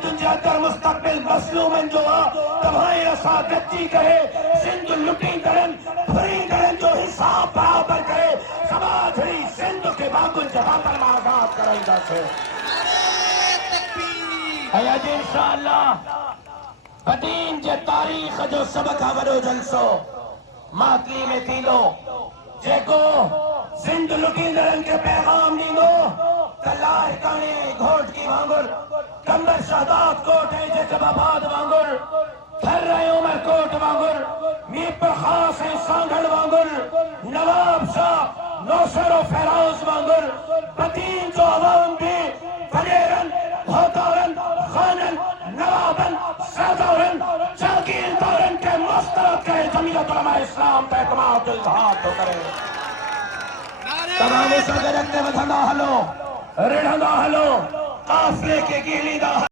سندھ جاکر مستقبل مسلومن جو تمہائی رسا گچی کرے سندھ لٹی کرن پھری کرن جو حساب برابر کرے سماج ہی سندھ کے باگن جباکر آزاد کریں دا سے ایا جی انشاءاللہ بدین جے تاریخ جو سبق وڈو جلسو ماتلی میں تھیندو جیکو سندھ لٹیندڑن کے پیغام ڈیندو کلار کانے گھوٹ کی وانگر کمبر شہداد کوٹ ہے جیکب آباد وانگر تھر رہے عمر کوٹ وانگر میپر خاص ہے سانگھڑ وانگر نواب شاہ نوشر و فیروز وانگر بدین جو عوام بھی فلیرن بھوتارن خانن نوابن سردارن جاگیر دارن کے مسترد کے جمعیت علماء اسلام پہ اعتماد الہات تو کرے تمام اس اگر اکتے بدھنگا حلو رڑھنگا حلو قافلے کے گیلی دا